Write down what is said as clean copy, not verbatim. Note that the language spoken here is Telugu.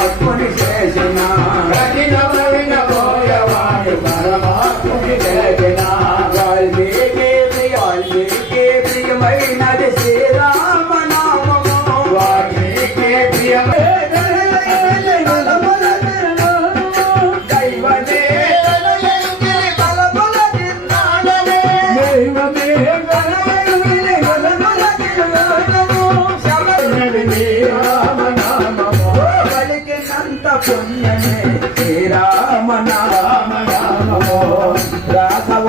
పరమాత్ముని చేసిన కఠినమైన పోయవాడు పరమాత్ముని చేసిన వాల్మీకి ప్రియమైనది శ్రీరామ నామము వాల్మీకి ప్రియమైన దైవమే పుణ్యమే శ్రీరామ నామ రాఘవ